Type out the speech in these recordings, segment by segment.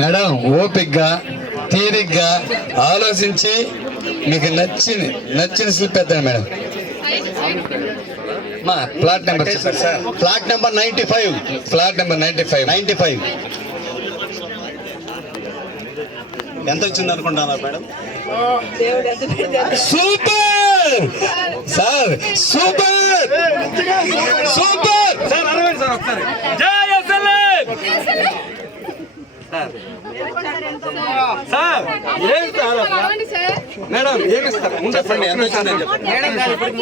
Madam ఓపిక్గా తీరిగ్గా ఆలోచించి మీకు నచ్చిన స్లిప్ ఎత్తాను మేడం. మా ప్లాట్ నెంబర్ చెప్పండి sir. Flat number 95. Flat number 95. ఎంత వచ్చింది అనుకుంటున్నా madam? Super sir, super super sir Arvind sir ఒకసారి జై ఎస్ఎల్ఎం సార్. ఏం సార్ మేడం ఏమి ఇస్తారు ముందు చెప్పండి ఎంత వచ్చిందని చెప్పండి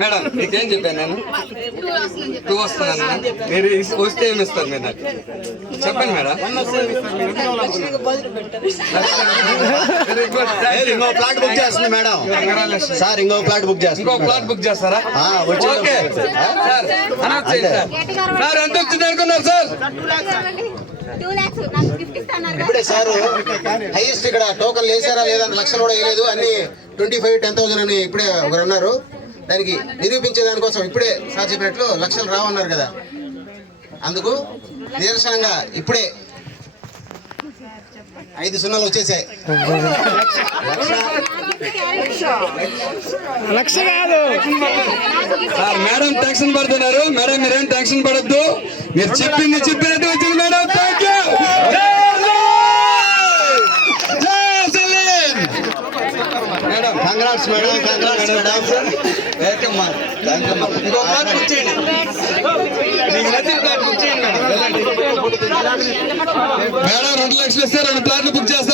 మేడం. మీకేం చెప్పాను నేను 2 వస్తున్నాను. మీరు వస్తే ఏమి ఇస్తారు మీరు నాకు చెప్పండి మేడం. ఇంకో ప్లాట్ బుక్ చేస్తుంది మేడం సార్. ఇంకో ప్లాట్ బుక్ చేస్తుంది. ఇంకో ప్లాట్ బుక్ చేస్తారా? Okay sir. అనౌన్స్ చేయండి సార్. సార్ ఎంత వచ్చింది అనుకున్నారు సార్? 2 lakhs నాకు గిఫ్ట్ ఇస్తాన్నారు. ఇప్పుడే సార్ హైయెస్ట్ ఇక్కడ టోకన్ వేసారా లేదా లక్షలు కూడా వేయలేదు, అన్ని 25, 10,000 అని ఇప్పుడే ఒకరు అన్నారు. దానికి నిరూపించే దానికోసం ఇప్పుడే సార్ చెప్పినట్లు లక్షలు రావన్నారు కదా, అందుకు నిదర్శనంగా ఇప్పుడే 5 సున్నాలు వచ్చేసాయి. లక్ష కాదు సార్. మేడం టెన్షన్ పడుతున్నారు. మేడం మీరేం టెన్షన్ పడద్దు. మీరు చెప్పినట్టు వచ్చింది madam. Thank you. Madam congrats madam, congrats madam. ఇంకో ప్లాట్ బుక్ చేయండి. మీకు నచ్చిన ప్లాట్ బుక్ చేయండి మేడం. మేడం 2 లక్షలు ఇస్తే 2 ప్లాట్లు బుక్ చేస్తారు.